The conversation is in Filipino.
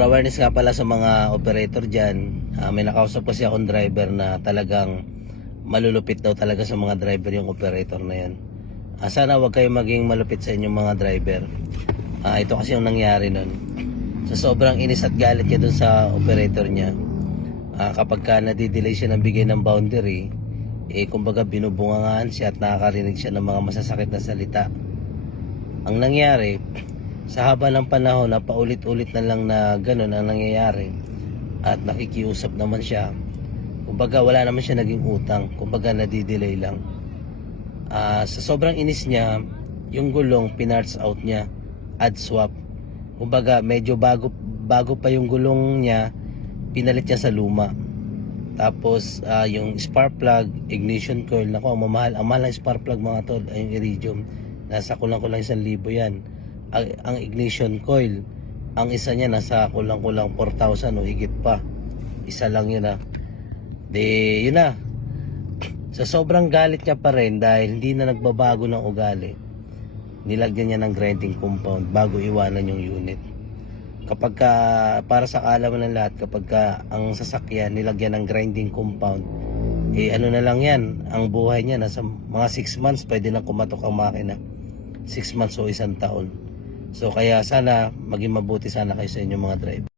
Awareness nga pala sa mga operator dyan. May nakausap kasi akong driver na talagang malulupit daw talaga sa mga driver yung operator na yan. Sana wag kayo maging malupit sa inyong mga driver. Ito kasi yung nangyari nun. Sa sobrang inis at galit niya dun sa operator niya, kapag ka nadidelay siya ng bigay ng boundary, kumbaga binubungangaan siya at nakakarinig siya ng mga masasakit na salita. Ang nangyari, sa haba ng panahon na paulit-ulit na lang na ganun ang nangyayari at nakikiusap naman siya, kumbaga wala naman siya naging utang, kumbaga nadidelay lang. Sa sobrang inis niya, yung gulong pinarts out niya, add swap. Kumbaga medyo bago pa yung gulong niya, pinalit niya sa luma. Tapos yung spark plug, ignition coil, nako ang mahal ng spark plug mga tol, ay yung Iridium, nasa kulang-kulang 1,000 yan. Ang ignition coil, ang isa niya nasa kulang-kulang 4,000 o higit pa. Isa lang yun yun na. Sa sobrang galit niya pa rin dahil hindi na nagbabago ng ugali, nilagyan niya ng grinding compound bago iwanan yung unit. Kapag para sa kaalaman ng lahat, kapag ang sasakyan nilagyan ng grinding compound, ano na lang yan, ang buhay niya nasa mga 6 months pwede na kumatok ang makina. 6 months o 1 taon. So kaya sana maging mabuti sana kayo sa inyong mga driver.